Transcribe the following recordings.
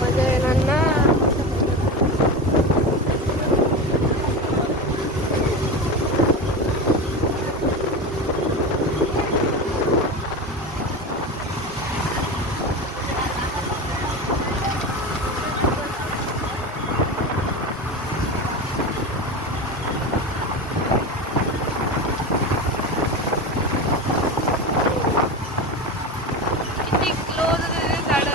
मजा येणार ना. किती क्लोज होते ते झाड.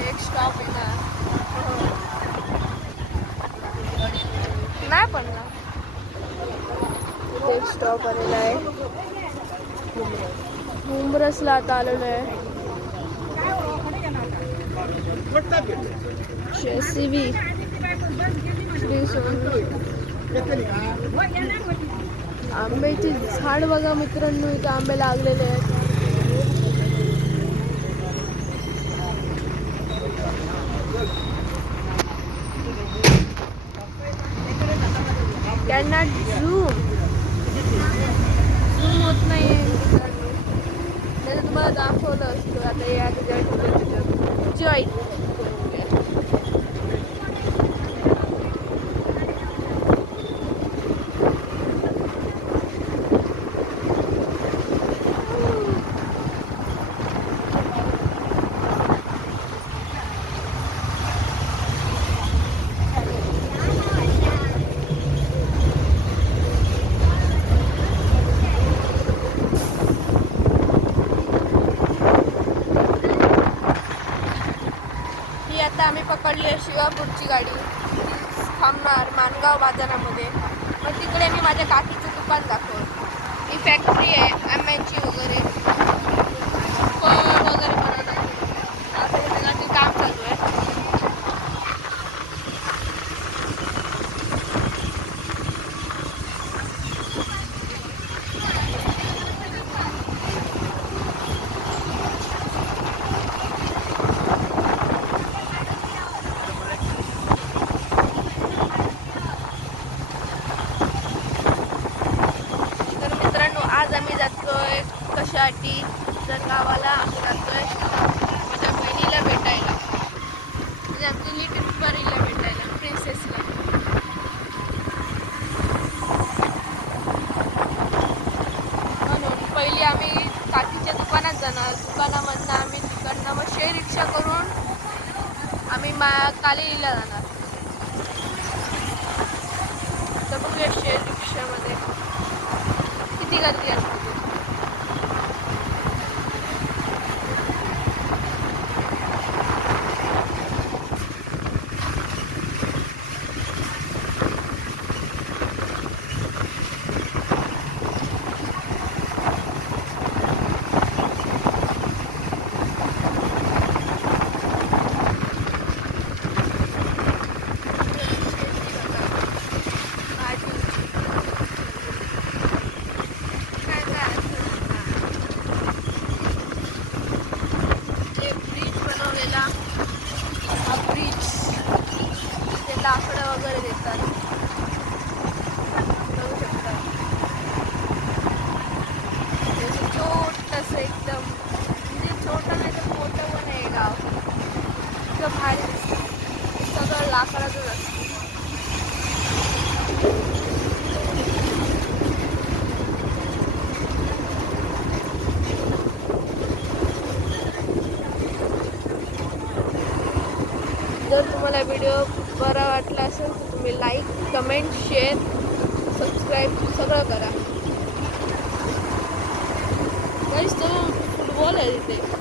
एक स्टॉप आहे ना. नाही पण ना एक स्टॉप आलेला आहे. हुमरसला आता आलेलो आहे. जेसीबी आंब्याची झाड बघा मित्रांनो, इथे आंबे लागलेले आहेत. त्यांना झूम होत नाहीये मित्रांनो. त्याचं तुम्हाला दाखवलं असतं. आता या जॉय आता आम्ही पकडली आहे शिवापूरची गाडी. थांबणार मानगाव बाजारामध्ये. मग तिकडे मी माझ्या काकीचं दुकान दाखवलं. ही फॅक्टरी आहे आंब्यांची वगैरे, फळ वगैरे बनवतात. आता ते काम चालू आहे. आज आम्ही जातोय कशासाठी, तर गावाला आम्ही जातोय माझ्या बहिणीला भेटायला, म्हणजे आमची लिटिल परीला भेटायला, प्रिन्सेसला. म्हणून पहिली आम्ही काकीच्या दुकानात जाणार. दुकानामधनं आम्ही तिकडनं मग शेअर रिक्षा करून आम्ही कालेलीला जाणार. तर बघूया शेअर रिक्षामध्ये किती गर्दी असते. लाकडं वगैरे देतात, बघू शकता. छोटंसं एकदम, म्हणजे छोटं नाही तर मोठं पण आहे गाव. इतकं भारी दिसतं. सगळं लाकडाचंच असतं. जर तुम्हाला व्हिडिओ बरा वाटला असेल तर तुम्ही लाईक, कमेंट, शेअर, सबस्क्राईब सगळं करा. गाईस तो फुटबॉल आहे तिथे.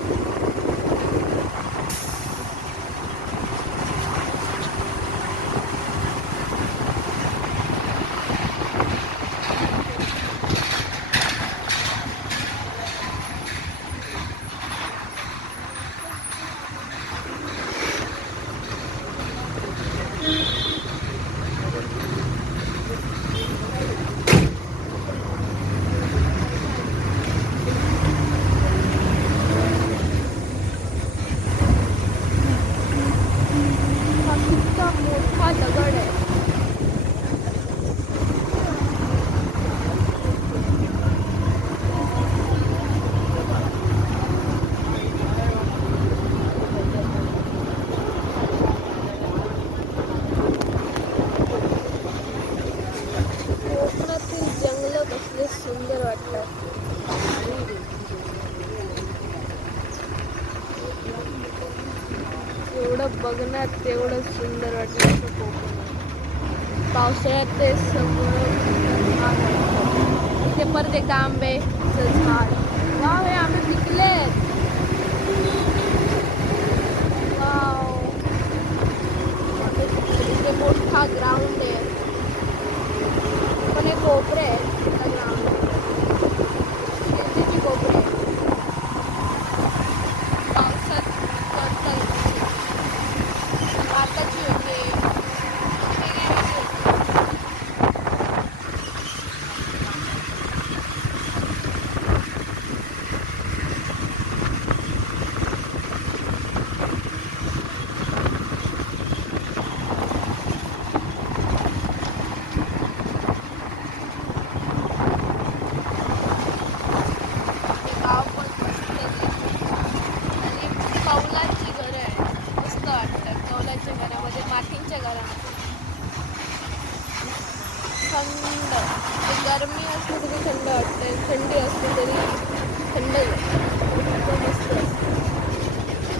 मोठा दगड आहे. कोकणातील जंगल कसले सुंदर वाटतात. एवढं बघण्यात तेवढं सुंदर वाटतं असं कोकण. पावसाळ्यात ते सगळं छान वाटतं. इथे परत एकदा आंब्याचं झाड. वाव, हे आंबे पिकलेत. वाव, इथे मोठा ग्राउंड आहे. पण हे कोपरे आहे त्या ग्राउंड. शेतीची कोपरे आहे. पावसात करतात भाताची होते. गाव पण मस्त आहे. आणि कौलांची घरं आहे. मस्त वाटतं कौलांच्या घरामध्ये, मातींच्या घरामध्ये. थंड, गरमी असली तरी थंड वाटते, थंडी असली तरी थंड एकदम मस्त असतं.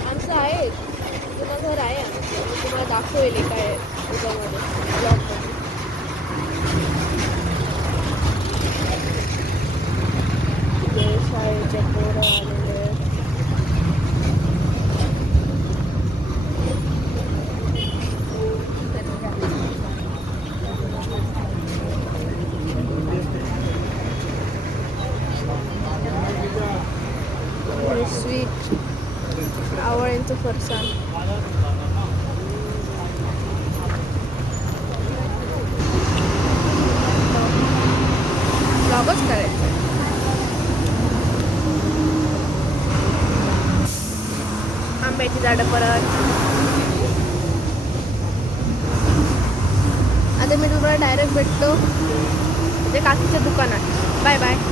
आमचं आहे जुनं घर आहे आमचं. मी तुम्हाला दाखवेल काय याच्यामध्ये ब्लॉगमध्ये. शाळेच्या पोरं आलेले आहेत. स्वीट आवळ्यांचं फरसाण. ब्लॉगच करायचं. आंब्याची झाडं परत. आता मी तुम्हाला डायरेक्ट भेटतो ते काकीच्या दुकानात. Bye bye.